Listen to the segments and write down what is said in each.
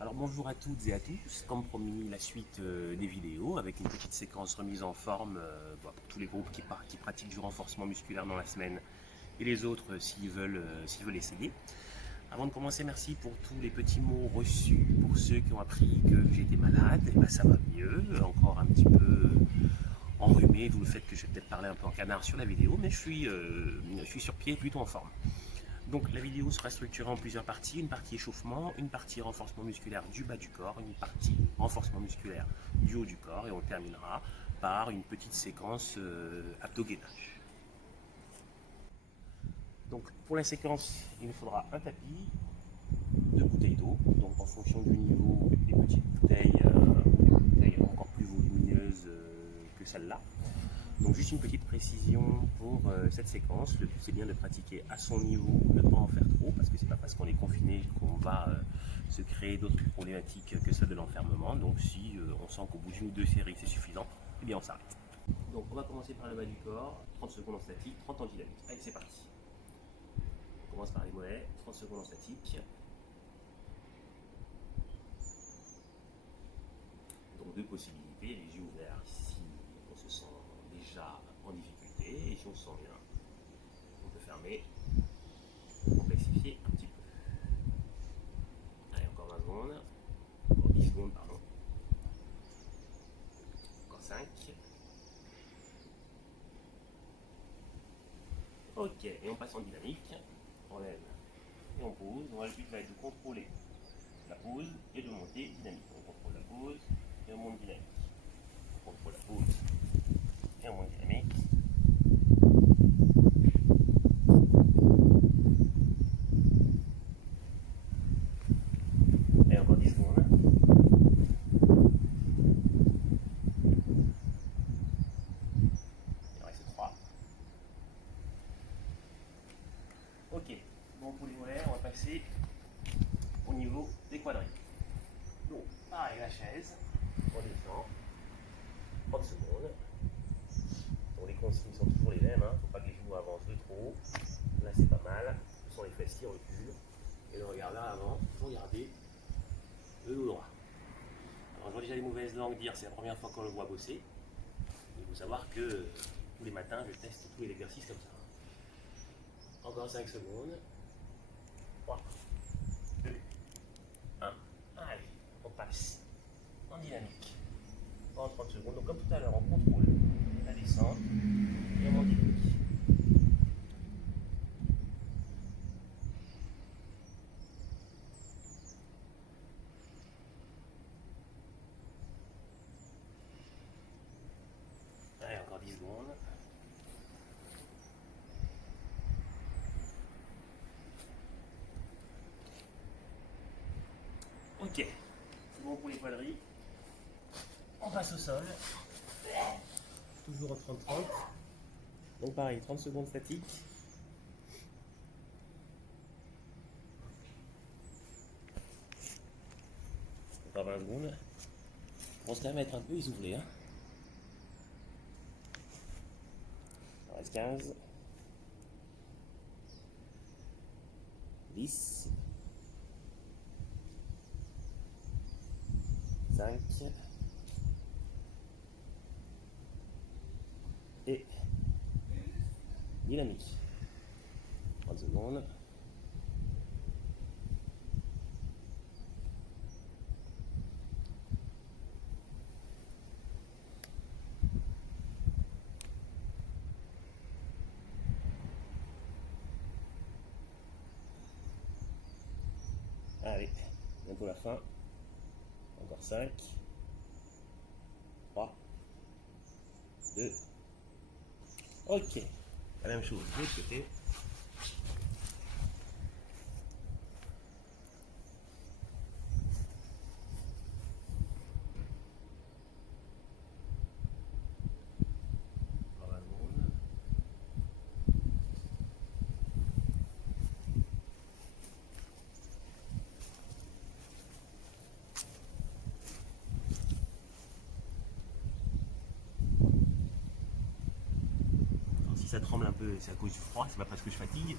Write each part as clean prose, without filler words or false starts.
Alors bonjour à toutes et à tous, comme promis la suite des vidéos avec une petite séquence remise en forme pour tous les groupes qui pratiquent du renforcement musculaire dans la semaine et les autres s'ils veulent essayer. Avant de commencer, merci pour tous les petits mots reçus, pour ceux qui ont appris que j'étais malade, et ben ça va mieux, encore un petit peu enrhumé, d'où le fait que je vais peut-être parler un peu en canard sur la vidéo, mais je suis sur pied plutôt en forme. Donc la vidéo sera structurée en plusieurs parties, une partie échauffement, une partie renforcement musculaire du bas du corps, une partie renforcement musculaire du haut du corps et on terminera par une petite séquence abdos-gainage. Donc pour la séquence, il nous faudra un tapis, deux bouteilles d'eau, donc en fonction du niveau, des petites bouteilles encore plus volumineuses que celle-là. Donc juste une petite précision pour cette séquence, le but c'est bien de pratiquer à son niveau, ne pas en faire trop, parce que c'est pas parce qu'on est confiné qu'on va se créer d'autres problématiques que celle de l'enfermement. Donc si on sent qu'au bout d'une ou deux séries c'est suffisant, eh bien on s'arrête. Donc on va commencer par le bas du corps, 30 secondes en statique, 30 en dynamique. Allez c'est parti. On commence par les mollets, 30 secondes en statique. Donc deux possibilités, les yeux ouverts si on se sent déjà en difficulté, et si on se sent bien, on peut fermer, complexifier un petit peu. Allez, encore 20 secondes, encore 10 secondes, pardon. Encore 5. Ok, et on passe en dynamique, on lève et on pose. Donc le but va être de contrôler la pose et de monter dynamique. On contrôle la pose et on monte dynamique. On contrôle la pose et on monte dynamique. Et encore 10 secondes. Il en reste 3. Ok, bon pour les mollets, on va passer au niveau des quadrilles. Donc, pareil, la chaise, on descend, 30 secondes. Donc les consignes sont toujours les mêmes, il ne faut pas que les genoux avancent de trop. Là c'est pas mal, ce sont les fesses qui reculent. Et le regard vers l'avant, il faut garder le dos droit. Alors je vois déjà les mauvaises langues dire c'est la première fois qu'on le voit bosser. Il faut savoir que tous les matins je teste tous les exercices comme ça. Encore 5 secondes. 3, 2, 1. Allez, on passe en dynamique. En 30 secondes. Donc comme tout à l'heure, on contrôle la descente et on monte dynamique. Allez, encore 10 secondes. Ok, c'est bon pour les quadrilles. On passe au sol. Toujours en 30-30. Donc pareil, 30 secondes statique. Encore 20 secondes. On se la mettre un peu essoufflé. Hein. Il en reste 15. 10. 5. Et dynamique. 30 secondes. Allez, bientôt la fin. Encore 5. 3. 2. Ok. La même chose de l'autre côté. Encore 20 secondes. Alors, si ça tremble un peu, c'est à cause du froid, c'est pas parce que je fatigue.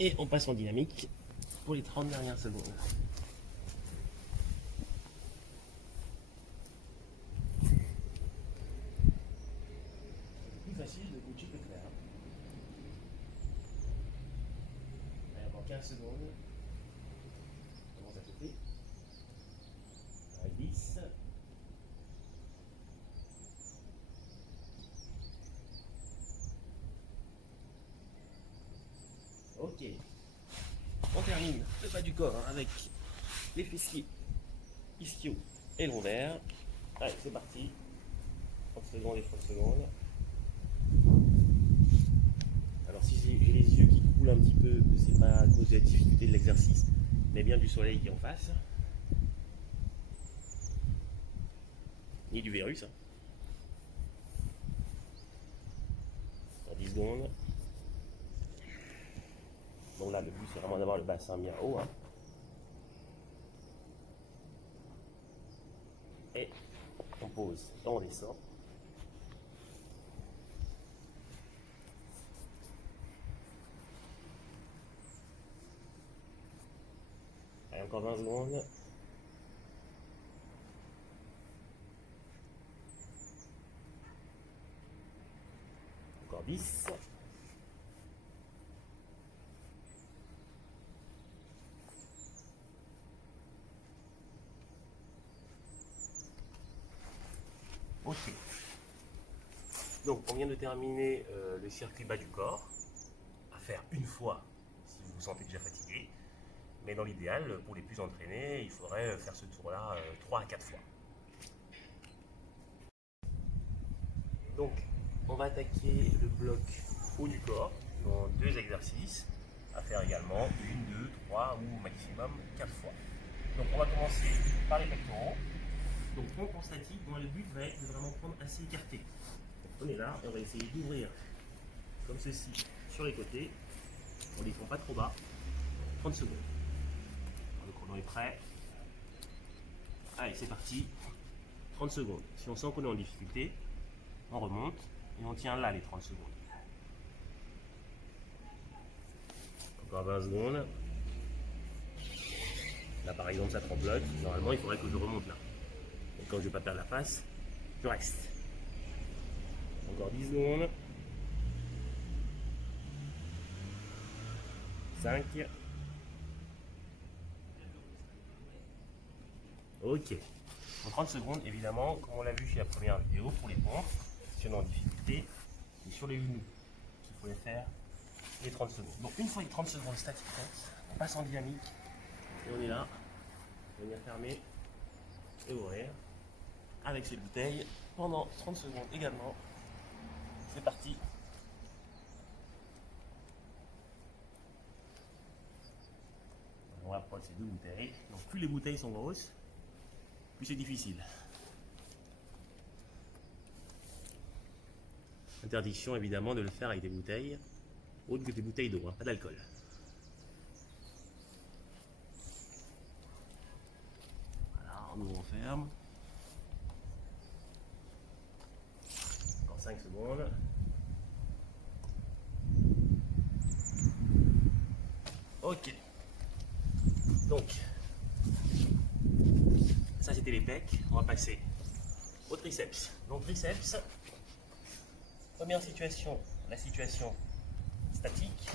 Et on passe en dynamique pour les 30 dernières secondes. 15 secondes. On commence à côté. 10. Ok. On termine le bas du corps avec les fessiers, ischio et lombaires. Allez, c'est parti. 30 secondes et 30 secondes. Alors si j'ai les yeux qui coulent un petit peu, c'est pas à cause de la difficulté de l'exercice, mais bien du soleil qui est en face. Ni du virus. Hein. Dans 10 secondes. Donc là, le but, c'est vraiment d'avoir le bassin bien haut. Hein. Et on pose, et on descend. Allez, encore 20 secondes. Encore 10. Ok. Donc on vient de terminer le circuit bas du corps, à faire une fois si vous vous sentez déjà fatigué. Mais dans l'idéal, pour les plus entraînés, il faudrait faire ce tour-là 3 à 4 fois. Donc on va attaquer le bloc haut du corps dans 2 exercices, à faire également 1, 2, 3 ou au maximum 4 fois. Donc on va commencer par les pectoraux. Donc pompe en statique, dont le but va être de vraiment prendre assez écarté. Donc on est là et on va essayer d'ouvrir comme ceci sur les côtés. On ne les prend pas trop bas. 30 secondes. Alors, le chrono est prêt. Allez, c'est parti. 30 secondes. Si on sent qu'on est en difficulté, on remonte et on tient là les 30 secondes. Encore 20 secondes. Là par exemple ça tremblote. Normalement il faudrait que je remonte là. Et quand je ne vais pas perdre la face, je reste. Encore 10 secondes. 5. Ok. En 30 secondes, évidemment, comme on l'a vu chez la première vidéo, pour les pompes, si on est en difficulté, c'est sur les genoux qu'il faut les faire les 30 secondes. Donc une fois les 30 secondes statiques, on passe en dynamique et on est là. On va venir fermer et ouvrir avec ces bouteilles pendant 30 secondes également. C'est parti. On va prendre ces 2 bouteilles. Donc plus les bouteilles sont grosses, plus c'est difficile. Interdiction évidemment de le faire avec des bouteilles autres que des bouteilles d'eau, hein, pas d'alcool. Voilà, on ouvre, on ferme. Encore 5 secondes. Ok. Donc, ça c'était les pecs. On va passer au triceps. Donc triceps, première situation, la situation statique.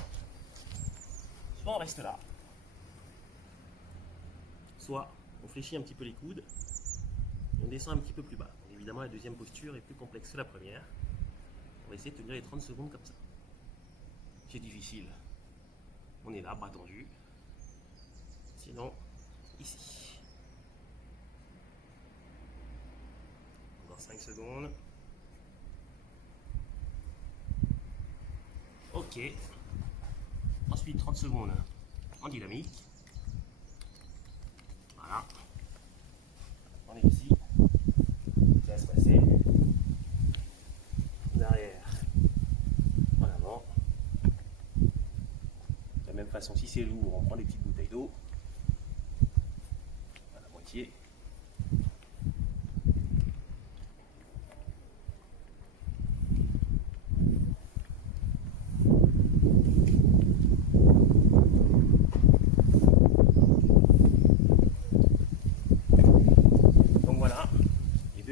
Soit on reste là, soit on fléchit un petit peu les coudes et on descend un petit peu plus bas. Donc, évidemment la deuxième posture est plus complexe que la première. On va essayer de tenir les 30 secondes comme ça. C'est difficile. On est là, bras tendus. Sinon, ici. Encore 5 secondes. Ok. Ensuite, 30 secondes en dynamique. Voilà. On est ici. Ça va se passer. En arrière. En avant. De la même façon, si c'est lourd, on prend des petites bouteilles d'eau. À la moitié.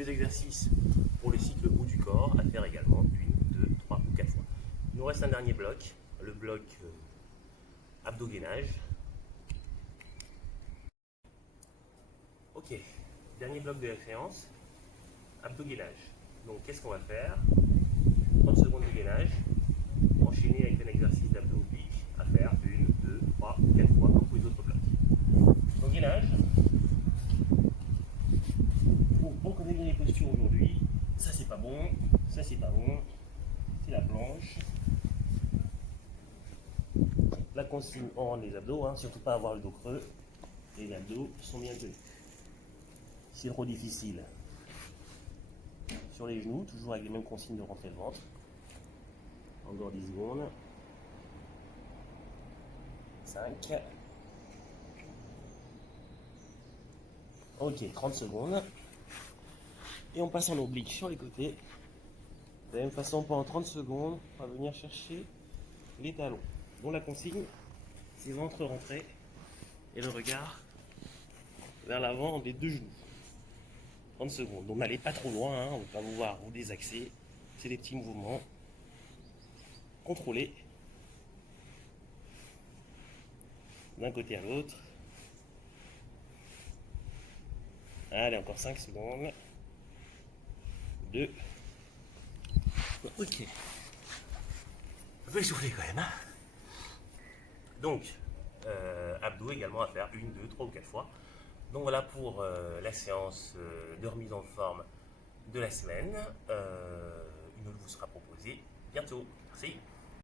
Exercice pour le cycle haut du corps à faire également 1, 2, 3 ou 4 fois. Il nous reste un dernier bloc, le bloc abdos-gainage. Ok, dernier bloc de la séance, abdos gainage. Donc qu'est-ce qu'on va faire? 30 secondes de gainage, enchaîné avec un exercice d'abdos obliques à faire 1, 2, 3, 4 fois comme pour les autres blocs. Donc gainage, on connaît bien les postures aujourd'hui, ça c'est pas bon, ça c'est pas bon, c'est la planche. La consigne, on rend les abdos, hein, surtout pas avoir le dos creux, et les abdos sont bien tenus. C'est trop difficile. Sur les genoux, toujours avec les mêmes consignes de rentrer le ventre. Encore 10 secondes. 5. Ok, 30 secondes. Et on passe en oblique sur les côtés. De la même façon, pendant 30 secondes, on va venir chercher les talons. Donc la consigne, c'est ventre rentré et le regard vers l'avant des deux genoux. 30 secondes. Donc n'allez pas trop loin, hein, on ne va pas vous voir vous désaxer. C'est des petits mouvements contrôlés d'un côté à l'autre. Allez, encore 5 secondes. 2. Ok. Je vais souffler quand même. Hein. Donc, abdos également à faire 1, 2, 3 ou 4 fois. Donc voilà pour la séance de remise en forme de la semaine. Une autre vous sera proposée bientôt. Merci.